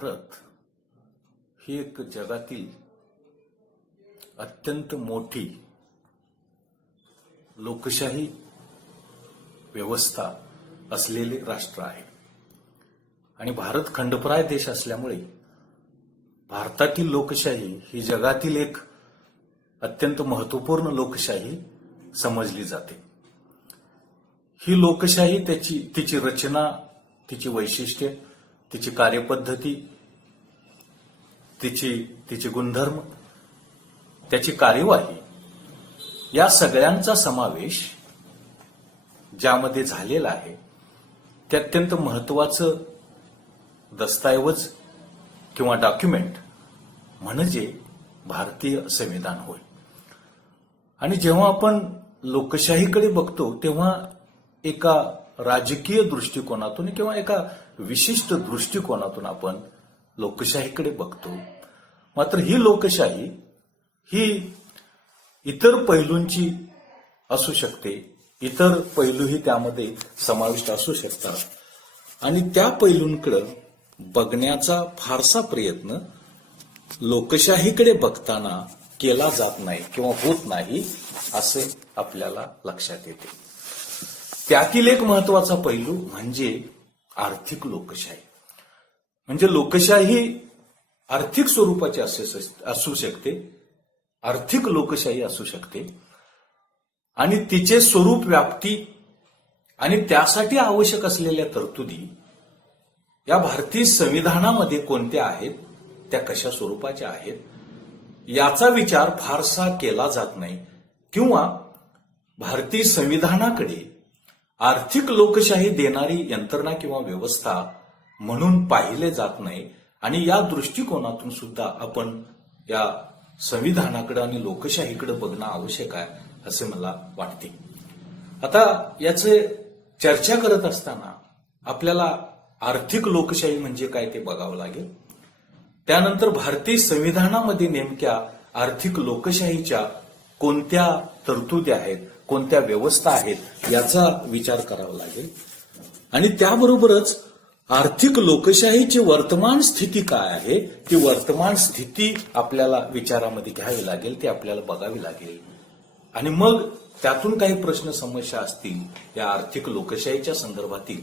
भारत ही एक जगातील अत्यंत मोठी लोकशाही व्यवस्था असलेले राष्ट्र आहे आणि भारत खंडप्राय देश असल्यामुळे भारतातील लोकशाही ही जगातील एक अत्यंत महत्वपूर्ण लोकशाही समजली जाते. ही लोकशाही तिची रचना, तिची वैशिष्ट्ये, तिची कार्यपद्धती, तिचे गुणधर्म, त्याची कार्यवाही या सगळ्यांचा समावेश ज्यामध्ये झालेला आहे ते अत्यंत महत्वाचं दस्तऐवज किंवा डॉक्युमेंट म्हणजे भारतीय संविधान होय. आणि जेव्हा आपण लोकशाहीकडे बघतो तेव्हा एका राजकीय दृष्टिकोनातून किंवा एका विशिष्ट दृष्टिकोनातून आपण लोकशाहीकडे बघतो. मात्र ही लोकशाही ही इतर पैलूंची असू शकते, इतर पैलूही त्यामध्ये समाविष्ट असू शकतात आणि त्या पैलूंकडे बघण्याचा फारसा प्रयत्न लोकशाहीकडे बघताना केला जात नाही किंवा होत नाही असे आपल्याला लक्षात येते. त्यातील एक महत्वाचा पैलू म्हणजे आर्थिक लोकशाही. म्हणजे लोकशाही आर्थिक स्वरूपाची असू शकते, आर्थिक लोकशाही असू शकते आणि तिचे स्वरूप, व्याप्ती आणि त्यासाठी आवश्यक असलेल्या तरतुदी या भारतीय संविधानामध्ये कोणत्या आहेत, त्या कशा स्वरूपाच्या आहेत याचा विचार फारसा केला जात नाही किंवा भारतीय संविधानाकडे आर्थिक लोकशाही देणारी यंत्रणा किंवा व्यवस्था म्हणून पाहिले जात नाही. आणि या दृष्टिकोनातून सुद्धा आपण या संविधानाकडे आणि लोकशाहीकडे बघणं आवश्यक आहे असे मला वाटते. आता याचे चर्चा करत असताना आपल्याला आर्थिक लोकशाही म्हणजे काय ते बघावं लागेल. त्यानंतर भारतीय संविधानामध्ये नेमक्या आर्थिक लोकशाहीच्या कोणत्या तरतुदी आहेत, कोणत्या व्यवस्था आहेत याचा विचार करावा लागेल. आणि त्याबरोबरच आर्थिक लोकशाहीची वर्तमान स्थिती काय आहे ती वर्तमान स्थिती आपल्याला विचारामध्ये घ्यावी लागेल, ती आपल्याला बघावी लागेल. आणि मग त्यातून काही प्रश्न समस्या असतील या आर्थिक लोकशाहीच्या संदर्भातील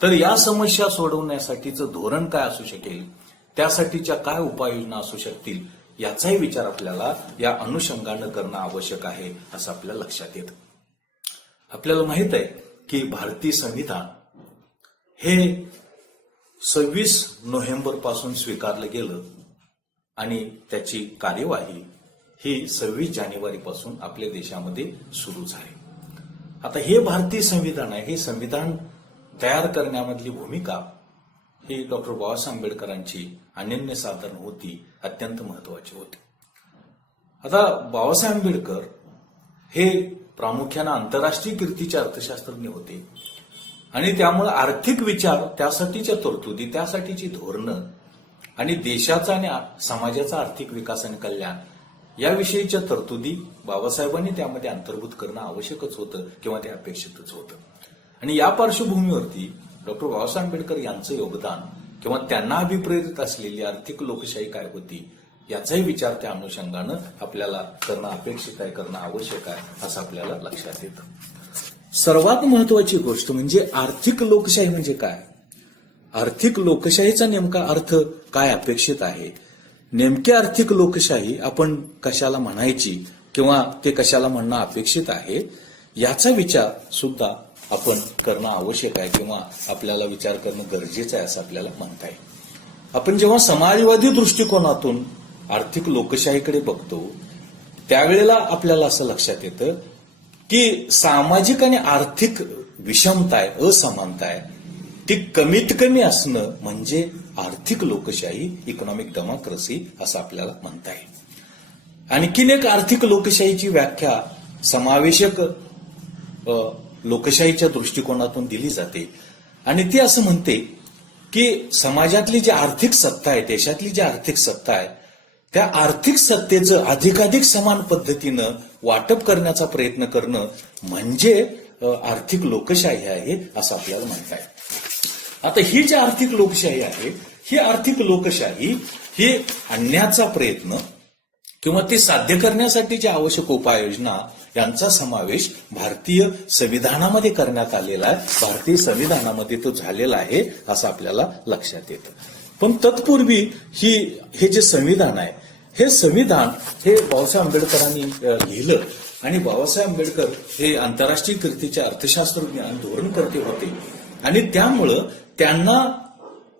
तर या समस्या सोडवण्यासाठीचं धोरण काय असू शकेल, त्यासाठीच्या काय उपाययोजना असू शकतील याचाही विचार आपल्याला या अनुषंगानं करणं आवश्यक आहे असं आपल्या लक्षात येतं. आपल्याला माहित आहे की भारतीय संविधान हे 26 नोव्हेंबर पासून स्वीकारलं गेलं आणि त्याची कार्यवाही ही 26 जानेवारी पासून आपल्या देशामध्ये सुरू झाली. आता हे भारतीय संविधान आहे, हे संविधान तयार करण्यामधली भूमिका ही डॉक्टर बाबासाहेब आंबेडकरांची अनन्यसाधारण होती, अत्यंत महत्वाची होती. आता बाबासाहेब आंबेडकर हे प्रामुख्याने आंतरराष्ट्रीय कीर्तीचे अर्थशास्त्रज्ञ होते आणि त्यामुळे आर्थिक विचार, त्यासाठीच्या तरतुदी, त्यासाठीची धोरणं आणि देशाचा आणि समाजाचा आर्थिक विकास आणि कल्याण याविषयीच्या तरतुदी बाबासाहेबांनी त्यामध्ये अंतर्भूत करणं आवश्यकच होतं किंवा ते अपेक्षितच होतं. आणि या पार्श्वभूमीवरती डॉक्टर बाबासाहेब आंबेडकर यांचं योगदान किंवा त्यांना अभिप्रेरित असलेली आर्थिक लोकशाही काय होती याचाही विचार त्या अनुषंगानं आपल्याला करणं अपेक्षित आहे, करणं आवश्यक आहे असं आपल्याला लक्षात येतं. सर्वात महत्वाची गोष्ट म्हणजे आर्थिक लोकशाही म्हणजे काय, आर्थिक लोकशाहीचा नेमका अर्थ काय अपेक्षित आहे, नेमकी आर्थिक लोकशाही आपण कशाला म्हणायची किंवा ते कशाला म्हणणं अपेक्षित आहे याचा विचार सुद्धा आपण करणं आवश्यक आहे किंवा आपल्याला विचार करणं गरजेचं आहे असं आपल्याला म्हणता येईल. आपण जेव्हा समाजवादी दृष्टिकोनातून आर्थिक लोकशाहीकडे बघतो त्यावेळेला आपल्याला असं लक्षात येतं की सामाजिक आणि आर्थिक विषमता आहे, असमानता आहे, ती कमीत कमी असणं म्हणजे आर्थिक लोकशाही, इकॉनॉमिक डेमोक्रेसी असं आपल्याला म्हणता येईल. आणखीन एक आर्थिक लोकशाहीची व्याख्या समावेशक लोकशाहीच्या दृष्टिकोनातून दिली जाते आणि ती असं म्हणते की समाजातली जी आर्थिक सत्ता आहे, देशातली जी आर्थिक सत्ता आहे त्या आर्थिक सत्तेचं अधिकाधिक समान पद्धतीनं वाटप करण्याचा प्रयत्न करणं म्हणजे आर्थिक लोकशाही आहे असं आपल्याला म्हणता येईल. आता ही जी आर्थिक लोकशाही आहे ही आर्थिक लोकशाही ही आणण्याचा प्रयत्न किंवा ती साध्य करण्यासाठी ज्या आवश्यक उपाययोजना यांचा समावेश भारतीय संविधानामध्ये करण्यात आलेला आहे. भारतीय संविधानामध्ये तो झालेला आहे असं आपल्याला लक्षात येतं. पण तत्पूर्वी हे जे संविधान आहे, हे संविधान हे बाबासाहेब आंबेडकरांनी लिहिलं आणि बाबासाहेब आंबेडकर हे आंतरराष्ट्रीय कीर्तीचे अर्थशास्त्रज्ञ आणि धोरणकर्ते होते आणि त्यामुळं त्यांना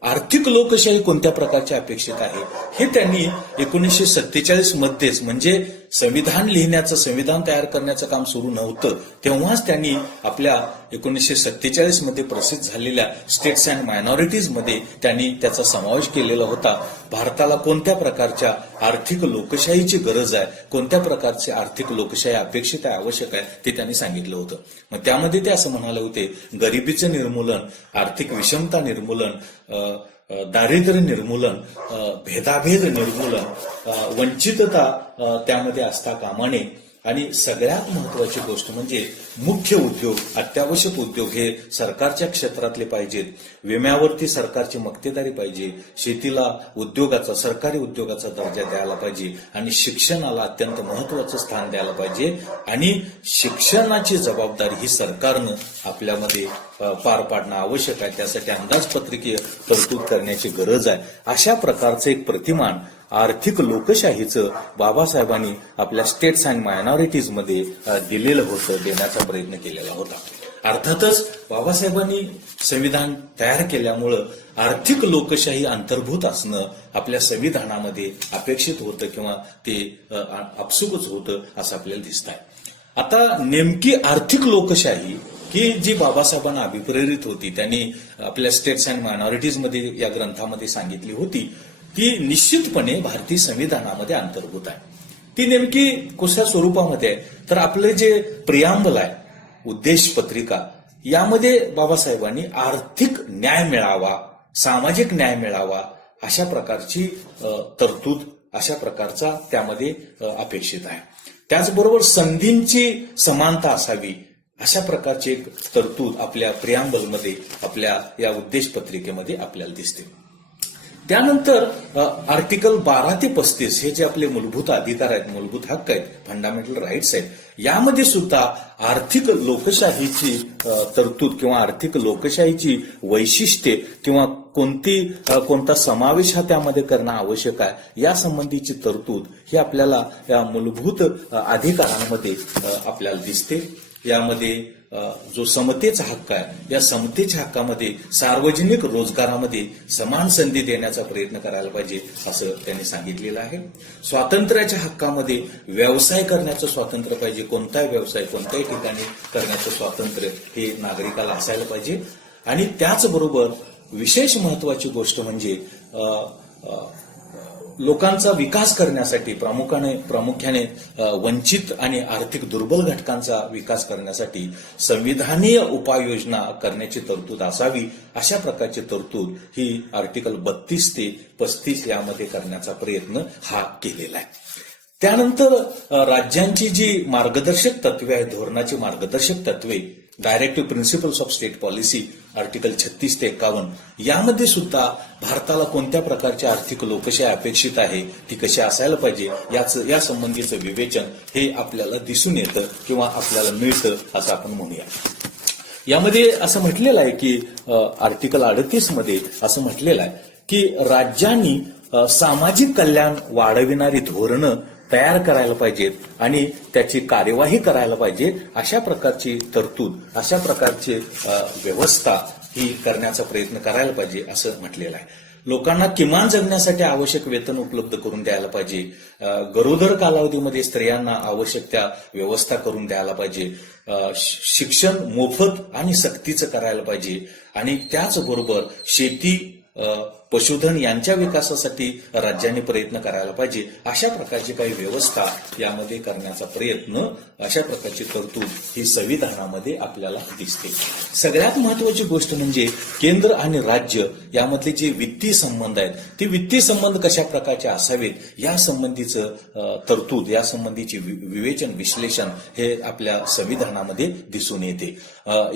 आर्थिक लोकशाही कोणत्या प्रकारची अपेक्षित आहे हे त्यांनी 1947 मध्येच, म्हणजे संविधान लिहिण्याचं, संविधान तयार करण्याचं काम सुरू नव्हतं तेव्हाच त्यांनी आपल्या 1947 मध्ये प्रसिद्ध झालेल्या स्टेट्स अँड मायनॉरिटीज मध्ये त्यांनी त्याचा समावेश केलेला होता. भारताला कोणत्या प्रकारच्या आर्थिक लोकशाहीची गरज आहे, कोणत्या प्रकारची आर्थिक लोकशाही अपेक्षित आहे, आवश्यक आहे ते त्यांनी सांगितलं होतं. मग त्यामध्ये ते असं म्हणाले होते, गरिबीचं निर्मूलन, आर्थिक विषमता निर्मूलन, दारिद्र्य निर्मूलन, भेदाभेद निर्मूलन, वंचितता त्यामध्ये असता कामा नये आणि सगळ्यात महत्वाची गोष्ट म्हणजे मुख्य उद्योग, अत्यावश्यक उद्योग हे सरकारच्या क्षेत्रातले पाहिजेत. विम्यावरती सरकारची मक्तेदारी पाहिजे. शेतीला उद्योगाचा, सरकारी उद्योगाचा दर्जा द्यायला पाहिजे आणि शिक्षणाला अत्यंत महत्वाचं स्थान द्यायला पाहिजे आणि शिक्षणाची जबाबदारी ही सरकारनं आपल्यामध्ये पार पाडणं आवश्यक आहे. त्यासाठी अंदाजपत्रकीय तरतूद करण्याची गरज आहे. अशा प्रकारचं एक प्रतिमान आर्थिक लोकशाहीचं बाबासाहेबांनी आपल्या स्टेट्स अँड मायनॉरिटीज मध्ये दिलेलं होतं, देण्याचा प्रयत्न केलेला होता. अर्थातच बाबासाहेबांनी संविधान तयार केल्यामुळं आर्थिक लोकशाही अंतर्भूत असणं आपल्या संविधानामध्ये अपेक्षित होतं किंवा ते आपसुकच होतं असं आपल्याला दिसत आहे. आता नेमकी आर्थिक लोकशाही ही जी बाबासाहेबांना अभिप्रेरित होती, त्यांनी आपल्या स्टेट्स अँड मायनॉरिटीज मध्ये या ग्रंथामध्ये सांगितली होती, ती निश्चितपणे भारतीय संविधानामध्ये अंतर्भूत आहे. ती नेमकी कशा स्वरूपामध्ये आहे तर आपलं जे प्रियांबल आहे, उद्देश पत्रिका, यामध्ये बाबासाहेबांनी आर्थिक न्याय मिळावा, सामाजिक न्याय मिळावा अशा प्रकारची तरतूद, अशा प्रकारचा त्यामध्ये अपेक्षित आहे. त्याचबरोबर संधींची समानता असावी अशा प्रकारची एक तरतूद आपल्या प्रियांबलमध्ये, आपल्या या उद्देश पत्रिकेमध्ये आपल्याला दिसते. त्यानंतर आर्टिकल 12 ते 35 हे जे आपले मूलभूत अधिकार आहेत, मूलभूत हक्क आहेत, फंडामेंटल राईट्स आहेत, यामध्ये सुद्धा आर्थिक लोकशाहीची तरतूद किंवा आर्थिक लोकशाहीची वैशिष्ट्ये किंवा कोणता समावेश हा त्यामध्ये करणं आवश्यक आहे या संबंधीची तरतूद ही आपल्याला या मूलभूत अधिकारांमध्ये आपल्याला दिसते. यामध्ये जो समतेचा हक्क आहे, या समतेच्या हक्कामध्ये सार्वजनिक रोजगारामध्ये समान संधी देण्याचा प्रयत्न करायला पाहिजे असं त्यांनी सांगितलेलं आहे. स्वातंत्र्याच्या हक्कामध्ये व्यवसाय करण्याचं स्वातंत्र्य पाहिजे, कोणताही व्यवसाय कोणत्याही ठिकाणी करण्याचं स्वातंत्र्य हे नागरिकाला असायला पाहिजे. आणि त्याचबरोबर विशेष महत्वाची गोष्ट म्हणजे लोकांचा विकास करण्यासाठी, प्रामुख्याने वंचित आणि आर्थिक दुर्बल घटकांचा विकास करण्यासाठी संविधानीय उपाययोजना करण्याची तरतूद असावी. अशा प्रकारची तरतूद ही आर्टिकल 32 ते 35 यामध्ये करण्याचा प्रयत्न हा केलेला आहे. त्यानंतर राज्यांची जी मार्गदर्शक तत्वे आहेत, धोरणाची मार्गदर्शक तत्वे, directive principles of state policy, article 36 ते 51, यामध्ये सुद्धा भारताला कोणत्या प्रकारची आर्थिक लोकशाही अपेक्षित आहे, ती कशी असायला पाहिजे या संबंधीचं विवेचन हे आपल्याला दिसून येतं किंवा आपल्याला मिळतं असं आपण म्हणूया. यामध्ये असं म्हटलेलं आहे की आर्टिकल 38 मध्ये असं म्हटलेलं आहे की राज्यांनी सामाजिक कल्याण वाढविणारी धोरणं तयार करायला पाहिजेत आणि त्याची कार्यवाही करायला पाहिजे. अशा प्रकारची तरतूद, अशा प्रकारची व्यवस्था ही करण्याचा प्रयत्न करायला पाहिजे असं म्हटलेलं आहे. लोकांना किमान जगण्यासाठी आवश्यक वेतन उपलब्ध करून द्यायला पाहिजे. गरोदर कालावधीमध्ये स्त्रियांना आवश्यक त्या व्यवस्था करून द्यायला पाहिजे. शिक्षण मोफत आणि सक्तीचं करायला पाहिजे आणि त्याचबरोबर शेती, पशुधन यांच्या विकासासाठी राज्यांनी प्रयत्न करायला पाहिजे. अशा प्रकारची काही व्यवस्था यामध्ये करण्याचा प्रयत्न, अशा प्रकारची तरतूद ही संविधानामध्ये आपल्याला दिसते. सगळ्यात महत्वाची गोष्ट म्हणजे केंद्र आणि राज्य यामधले जे वित्तीय संबंध आहेत, ते वित्तीय संबंध कशा प्रकारचे असावेत या संबंधीचं तरतूद, या संबंधीचे विवेचन, विश्लेषण हे आपल्या संविधानामध्ये दिसून येते.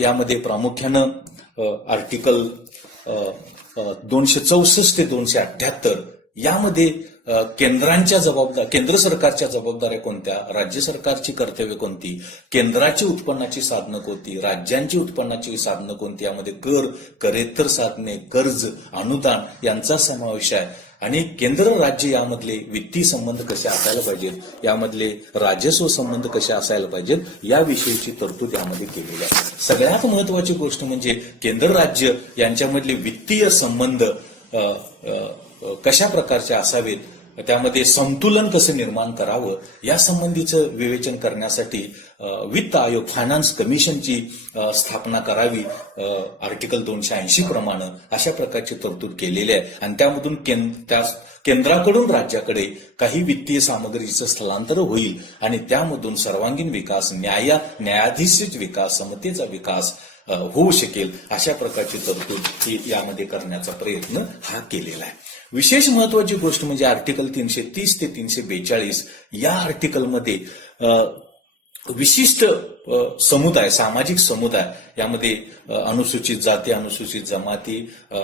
यामध्ये प्रामुख्यानं आर्टिकल 264 ते 278 यामध्ये केंद्र सरकारच्या जबाबदाऱ्या कोणत्या, राज्य सरकारची कर्तव्य कोणती, केंद्राची उत्पन्नाची साधनं कोणती, राज्यांची उत्पन्नाची साधनं कोणती, यामध्ये करेत्तर साधने, कर्ज, अनुदान यांचा समावेश आहे आणि केंद्र राज्य यामधले वित्तीय संबंध कसे असायला पाहिजेत, यामधले राजस्व संबंध कसे असायला पाहिजेत याविषयीची तरतूद यामध्ये केलेली आहे. सगळ्यात महत्वाची गोष्ट म्हणजे केंद्र राज्य यांच्यामधले वित्तीय संबंध कशा प्रकारचे असावेत, त्यामध्ये संतुलन कसं निर्माण करावं यासंबंधीचं विवेचन करण्यासाठी वित्त आयोग फायनान्स कमिशनची स्थापना करावी आर्टिकल 280 प्रमाणे अशा प्रकारची तरतूद केलेली आहे आणि त्यामधून केंद्राकडून राज्याकडे काही वित्तीय सामग्रीचं स्थलांतर होईल आणि त्यामधून सर्वांगीण विकास, न्यायाधीश विकास, समतेचा विकास होऊ शकेल अशा प्रकारची तरतूद ही यामध्ये करण्याचा प्रयत्न हा केलेला आहे. विशेष महत्वाची गोष्ट म्हणजे आर्टिकल 330 ते 342 या आर्टिकलमध्ये विशिष्ट समुदाय, सामाजिक समुदाय यामध्ये अनुसूचित जाती, अनुसूचित जमाती,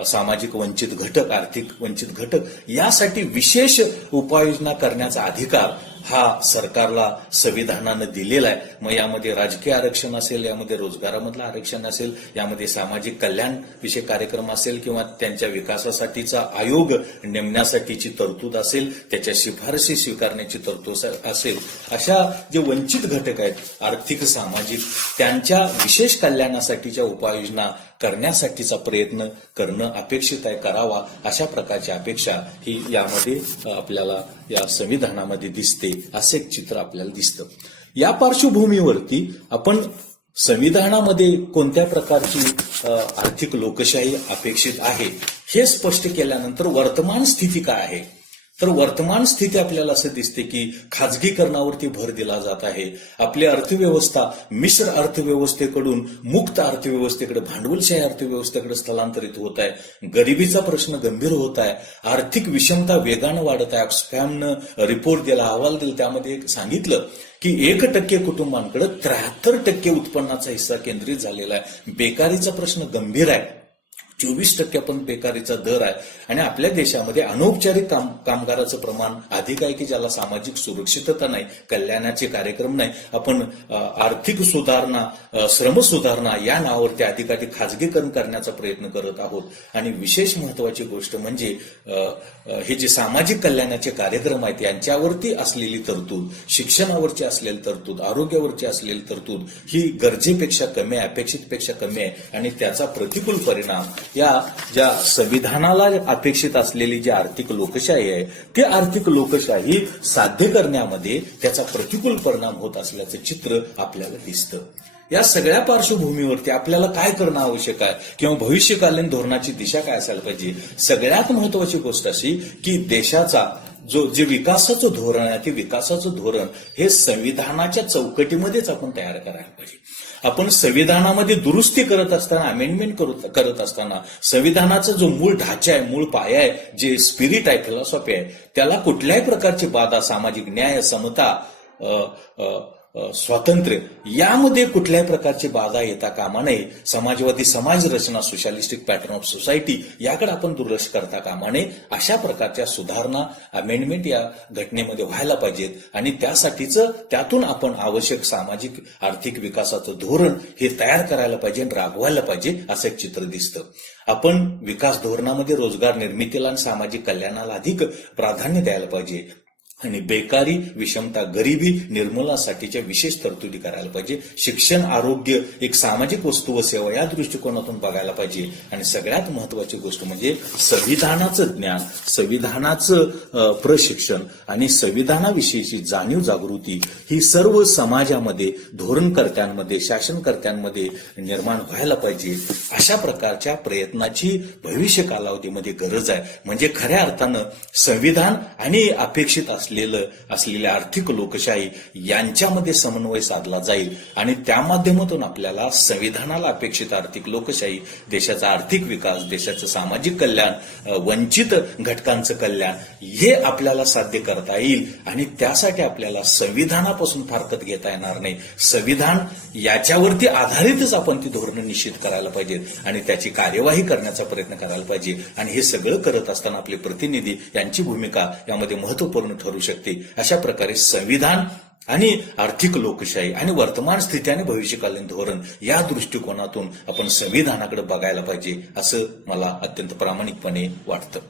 सामाजिक वंचित घटक, आर्थिक वंचित घटक यासाठी विशेष उपाययोजना करण्याचा अधिकार हा सरकारला संविधानानं दिलेला आहे. मग यामध्ये राजकीय आरक्षण असेल, यामध्ये रोजगारामधलं आरक्षण असेल, यामध्ये सामाजिक कल्याण विषयक कार्यक्रम असेल किंवा त्यांच्या विकासासाठीचा आयोग नेमण्यासाठीची तरतूद असेल, त्याच्या शिफारसी स्वीकारण्याची तरतूद असेल, अशा जे वंचित घटक आहेत आर्थिक सामाजिक त्यांच्या विशेष कल्याणासाठीच्या उपाययोजना करण्यासाठीचा प्रयत्न करणं अपेक्षित आहे, करावा अशा प्रकारची अपेक्षा ही यामध्ये आपल्याला या संविधानामध्ये दिसते, असे एक चित्र आपल्याला दिसतं. या पार्श्वभूमीवरती आपण संविधानामध्ये कोणत्या प्रकारची आर्थिक लोकशाही अपेक्षित आहे हे स्पष्ट केल्यानंतर वर्तमान स्थिती काय आहे, तर वर्तमान स्थिती आपल्याला असं दिसते की खाजगीकरणावरती भर दिला जात आहे. आपली अर्थव्यवस्था मिश्र अर्थव्यवस्थेकडून मुक्त अर्थव्यवस्थेकडे, भांडवलशाही अर्थव्यवस्थेकडे स्थलांतरित होत आहे. गरिबीचा प्रश्न गंभीर होत आहे. आर्थिक विषमता वेगानं वाढत आहे. ऑक्सफॅमनं रिपोर्ट दिला, अहवाल दिला, त्यामध्ये सांगितलं की 1% कुटुंबांकडे 73% उत्पन्नाचा हिस्सा केंद्रित झालेला आहे. बेकारीचा प्रश्न गंभीर आहे. 24% पण बेकारीचा दर आहे आणि आपल्या देशामध्ये अनौपचारिक कामगाराचं प्रमाण अधिक आहे की ज्याला सामाजिक सुरक्षितता नाही, कल्याणाचे कार्यक्रम नाही. आपण आर्थिक सुधारणा, श्रम सुधारणा या नावावरती अधिकाधिक खाजगीकरण करण्याचा प्रयत्न करत आहोत. आणि विशेष महत्वाची गोष्ट म्हणजे हे जे सामाजिक कल्याणाचे कार्यक्रम आहेत यांच्यावरती असलेली तरतूद, शिक्षणावरची असलेली तरतूद, आरोग्यावरची असलेली तरतूद ही गरजेपेक्षा कमी आहे, अपेक्षितपेक्षा कमी आहे आणि त्याचा प्रतिकूल परिणाम या ज्या संविधानाला अपेक्षित असलेली जी आर्थिक लोकशाही आहे ती आर्थिक लोकशाही साध्य करण्यामध्ये त्याचा प्रतिकूल परिणाम होत असल्याचं चित्र आपल्याला दिसतं. या सगळ्या पार्श्वभूमीवरती आपल्याला काय करणं आवश्यक आहे किंवा भविष्यकालीन धोरणाची दिशा काय असायला पाहिजे, सगळ्यात महत्वाची गोष्ट अशी की देशाचा जे विकासाचं धोरण आहे ते विकासाचं धोरण हे संविधानाच्या चौकटीमध्येच आपण तयार करायला पाहिजे. आपण संविधानामध्ये दुरुस्ती करत असताना, अमेंडमेंट करत असताना संविधानाचा जो मूळ ढाचा आहे, मूळ पाया आहे, जे स्पिरिट आहे, फिलॉसॉफी आहे, त्याला कुठल्याही प्रकारची बाधा, सामाजिक न्याय, समता, स्वातंत्र्य यामध्ये कुठल्याही प्रकारची बाधा येता कामा नये. समाजवादी समाज रचना, सोशलिस्टिक पॅटर्न ऑफ सोसायटी याकडे आपण दुर्लक्ष करता कामा नये. अशा प्रकारच्या सुधारणा, अमेंडमेंट या घटनेमध्ये व्हायला पाहिजेत आणि त्यातून आपण आवश्यक सामाजिक आर्थिक विकासाचं धोरण हे तयार करायला पाहिजे आणि राबवायला पाहिजे असं एक चित्र दिसतं. आपण विकास धोरणामध्ये रोजगार निर्मितीला आणि सामाजिक कल्याणाला अधिक प्राधान्य द्यायला पाहिजे आणि बेकारी, विषमता, गरिबी निर्मूलनासाठीच्या विशेष तरतुदी करायला पाहिजे. शिक्षण, आरोग्य एक सामाजिक वस्तू व सेवा या दृष्टिकोनातून बघायला पाहिजे आणि सगळ्यात महत्वाची गोष्ट म्हणजे संविधानाचं ज्ञान, संविधानाचं प्रशिक्षण आणि संविधानाविषयीची जाणीव जागृती ही सर्व समाजामध्ये, धोरणकर्त्यांमध्ये, शासनकर्त्यांमध्ये निर्माण व्हायला पाहिजे. अशा प्रकारच्या प्रयत्नाची भविष्य कालावधीमध्ये गरज आहे. म्हणजे खऱ्या अर्थानं संविधान आणि अपेक्षित असलेली असलेल्या आर्थिक लोकशाही यांच्यामध्ये समन्वय साधला जाईल आणि त्या माध्यमातून आपल्याला संविधानाला अपेक्षित आर्थिक लोकशाही, देशाचा आर्थिक विकास, देशाचं सामाजिक कल्याण, वंचित घटकांचं कल्याण हे आपल्याला साध्य करता येईल. आणि त्यासाठी आपल्याला संविधानापासून फारकत घेता येणार नाही. संविधान याच्यावरती आधारितच आपण ती धोरणं निश्चित करायला पाहिजेत आणि त्याची कार्यवाही करण्याचा प्रयत्न करायला पाहिजे. आणि हे सगळं करत असताना आपले प्रतिनिधी यांची भूमिका यामध्ये महत्वपूर्ण ठरू शकते. अशा प्रकारे संविधान आणि आर्थिक लोकशाही आणि वर्तमान स्थिती आणि भविष्यकालीन धोरण या दृष्टिकोनातून आपण संविधानाकडे बघायला पाहिजे असं मला अत्यंत प्रामाणिकपणे वाटतं.